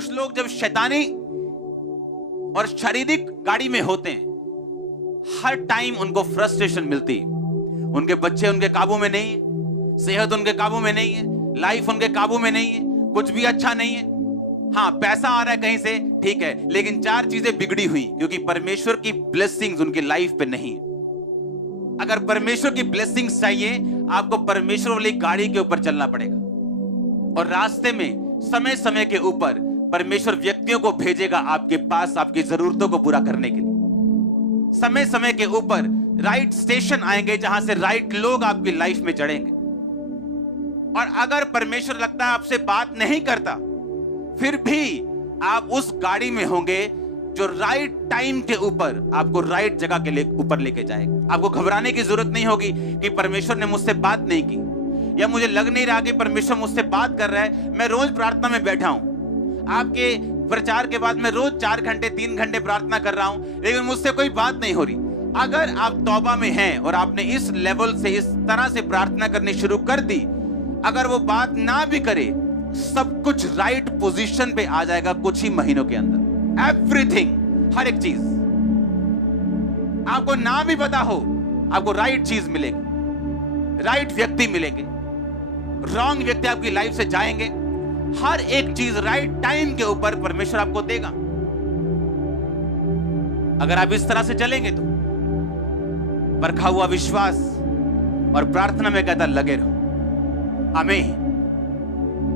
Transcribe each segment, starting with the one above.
कुछ लोग जब शैतानी और शारीरिक गाड़ी में होते हैं, हर टाइम उनको फ्रस्ट्रेशन मिलती है। उनके बच्चे उनके काबू में नहीं है, सेहत उनके काबू में नहीं है, लाइफ उनके काबू में नहीं है, कुछ भी अच्छा नहीं है। हाँ, पैसा आ रहा है कहीं से, ठीक है, लेकिन चार चीजें बिगड़ी हुई क्योंकि परमेश्वर की ब्लेसिंग्स उनकी लाइफ पे नहीं है। अगर परमेश्वर की ब्लेसिंग्स चाहिए, आपको परमेश्वर वाली गाड़ी के ऊपर चलना पड़ेगा। और रास्ते में समय समय के ऊपर परमेश्वर व्यक्तियों को भेजेगा आपके पास आपकी जरूरतों को पूरा करने के लिए। समय समय के ऊपर राइट स्टेशन आएंगे जहां से राइट लोग आपकी लाइफ में चढ़ेंगे। और अगर परमेश्वर लगता है आपसे बात नहीं करता, फिर भी आप उस गाड़ी में होंगे जो राइट टाइम के ऊपर आपको राइट जगह के लिए ऊपर लेके जाएगा। आपको घबराने की जरूरत नहीं होगी कि परमेश्वर ने मुझसे बात नहीं की, या मुझे लग नहीं रहा कि परमेश्वर मुझसे बात कर रहा है। मैं रोज प्रार्थना में बैठा हूं, आपके प्रचार के बाद मैं रोज 4 घंटे 3 घंटे प्रार्थना कर रहा हूं, लेकिन मुझसे कोई बात नहीं हो रही। अगर आप तौबा में हैं और आपने इस लेवल से इस तरह से प्रार्थना करनी शुरू कर दी, अगर वो बात ना भी करे, सब कुछ राइट पोजीशन पे आ जाएगा कुछ ही महीनों के अंदर। एवरीथिंग, हर एक चीज आपको ना भी पता हो, आपको राइट चीज मिलेगी, राइट व्यक्ति मिलेंगे, रॉन्ग व्यक्ति आपकी लाइफ से जाएंगे। हर एक चीज राइट टाइम के ऊपर परमेश्वर आपको देगा। अगर आप इस तरह से चलेंगे तो परखा हुआ विश्वास और प्रार्थना में कहता लगे रहो। आमीन।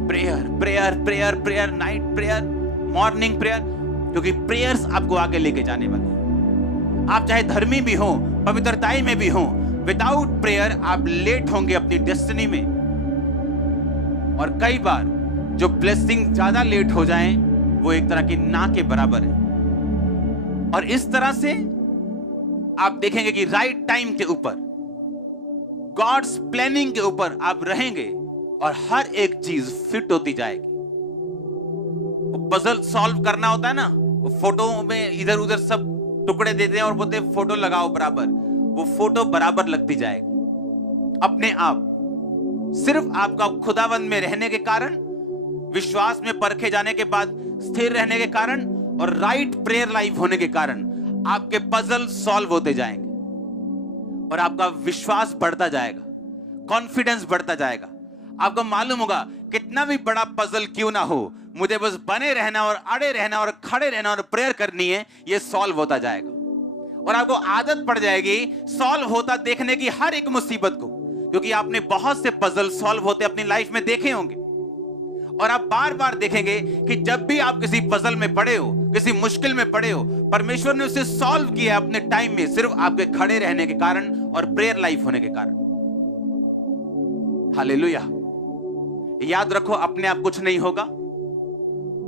Prayer prayer prayer prayer, night prayer, morning prayer, क्योंकि प्रेयर्स आपको आगे लेके जाने वाले हैं। आप चाहे धर्मी भी हो, पवित्रताई में भी हो, विदाउट प्रेयर आप लेट होंगे अपनी डेस्टिनी में। और कई बार जो ब्लेसिंग ज्यादा लेट हो जाएं, वो एक तरह की ना के बराबर है। और इस तरह से आप देखेंगे कि राइट टाइम के ऊपर, गॉड्स प्लानिंग के ऊपर आप रहेंगे और हर एक चीज फिट होती जाएगी। पजल सॉल्व करना होता है ना, फोटो में इधर उधर सब टुकड़े देते हैं और बोलते हैं फोटो लगाओ बराबर, वो फोटो बराबर लगती जाएगी अपने आप। सिर्फ आपका खुदावंद में रहने के कारण, विश्वास में परखे जाने के बाद स्थिर रहने के कारण और राइट प्रेयर लाइफ होने के कारण आपके पजल सॉल्व होते जाएंगे और आपका विश्वास बढ़ता जाएगा, कॉन्फिडेंस बढ़ता जाएगा। आपको मालूम होगा कितना भी बड़ा पजल क्यों ना हो, मुझे बस बने रहना और अड़े रहना और खड़े रहना और प्रेयर करनी है, ये सॉल्व होता जाएगा। और आपको आदत पड़ जाएगी सॉल्व होता देखने की हर एक मुसीबत को, क्योंकि आपने बहुत से पजल सॉल्व होते अपनी लाइफ में देखे होंगे। और आप बार बार देखेंगे कि जब भी आप किसी पजल में पड़े हो, किसी मुश्किल में पड़े हो, परमेश्वर ने उसे सॉल्व किया अपने टाइम में, सिर्फ आपके खड़े रहने के कारण और प्रेयर लाइफ होने के कारण। हालेलुया। याद रखो, अपने आप कुछ नहीं होगा।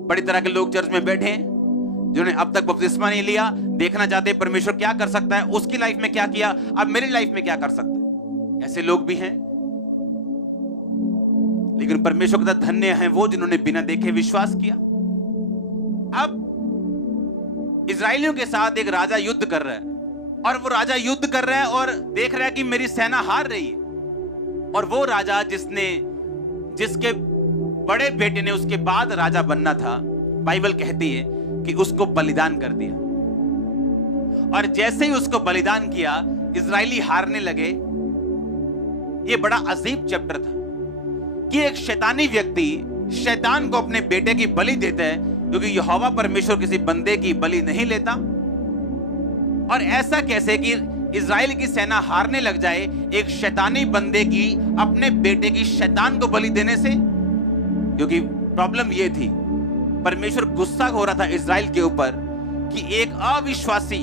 बड़ी तरह के लोग चर्च में बैठे हैं जिन्होंने अब तक बपतिस्मा नहीं लिया, देखना चाहते हैं परमेश्वर क्या कर सकता है, उसकी लाइफ में क्या किया, अब मेरी लाइफ में क्या कर सकता है। ऐसे लोग भी हैं, लेकिन परमेश्वर का धन्य है वो जिन्होंने बिना देखे विश्वास किया। अब इजरायलियों के साथ एक राजा युद्ध कर रहा है, और वो राजा युद्ध कर रहा है और देख रहा है कि मेरी सेना हार रही है। और वो राजा जिसके बड़े बेटे ने उसके बाद राजा बनना था, बाइबल कहती है कि उसको बलिदान कर दिया। और जैसे ही उसको बलिदान किया, इजरायली हारने लगे। ये बड़ा अजीब चैप्टर था कि एक शैतानी व्यक्ति शैतान को अपने बेटे की बलि देता है, क्योंकि यहोवा परमेश्वर किसी बंदे की बलि नहीं लेता। और ऐसा कैसे कि इजराइल की सेना हारने लग जाए एक शैतानी बंदे की अपने बेटे की शैतान को बलि देने से? क्योंकि प्रॉब्लम यह थी, परमेश्वर गुस्सा हो रहा था इजराइल के ऊपर कि एक अविश्वासी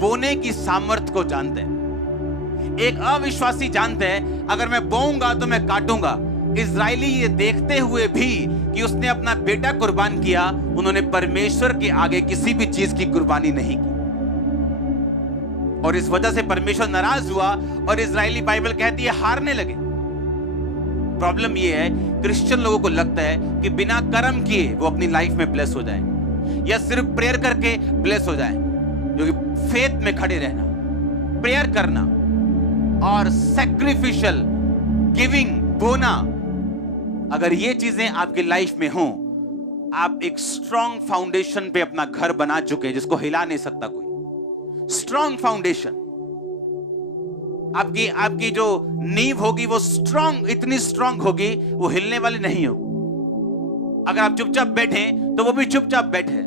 बोने की सामर्थ्य को जानते हैं। एक अविश्वासी जानते हैं अगर मैं बोऊंगा तो मैं काटूंगा। इजरायली ये देखते हुए भी कि उसने अपना बेटा कुर्बान किया, उन्होंने परमेश्वर के आगे किसी भी चीज की कुर्बानी नहीं की, और इस वजह से परमेश्वर नाराज हुआ और इजरायली, बाइबल कहती है, हारने लगे। प्रॉब्लम ये है, क्रिश्चियन लोगों को लगता है कि बिना कर्म किए वो अपनी लाइफ में ब्लेस हो जाएंगे, या सिर्फ प्रेयर करके ब्लेस हो जाएंगे। क्योंकि फेथ में खड़े रहना, प्रेयर करना और सैक्रिफिशियल गिविंग, बोना, अगर ये चीजें आपकी लाइफ में हो, आप एक स्ट्रॉन्ग फाउंडेशन पे अपना घर बना चुके हैं जिसको हिला नहीं सकता कोई। स्ट्रॉन्ग फाउंडेशन, आपकी जो नींव होगी वो स्ट्रॉन्ग, इतनी स्ट्रॉन्ग होगी वो हिलने वाली नहीं हो। अगर आप चुपचाप बैठे तो वो भी चुपचाप बैठे,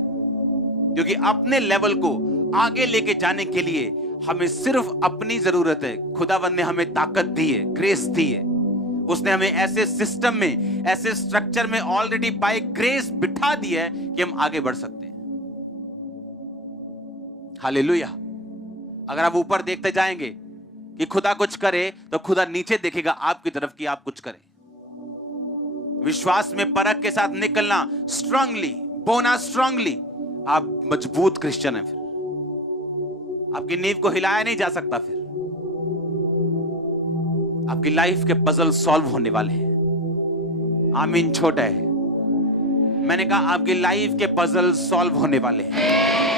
क्योंकि अपने लेवल को आगे लेके जाने के लिए हमें सिर्फ अपनी जरूरत है। खुदावंद ने हमें ताकत दी है, ग्रेस दी है। उसने हमें ऐसे सिस्टम में, ऐसे स्ट्रक्चर में ऑलरेडी बाय ग्रेस बिठा दी है कि हम आगे बढ़ सकते हैं। हालेलुया। अगर आप ऊपर देखते जाएंगे कि खुदा कुछ करे तो खुदा नीचे देखेगा आपकी तरफ कि आप कुछ करें। विश्वास में परख के साथ निकलना, स्ट्रांगली बोना, स्ट्रांगली, आप मजबूत क्रिश्चियन है। फिर आपकी नींव को हिलाया नहीं जा सकता। फिर आपकी लाइफ के पजल सॉल्व होने वाले हैं। आमीन। छोटा है, मैंने कहा आपकी लाइफ के पजल सॉल्व होने वाले हैं।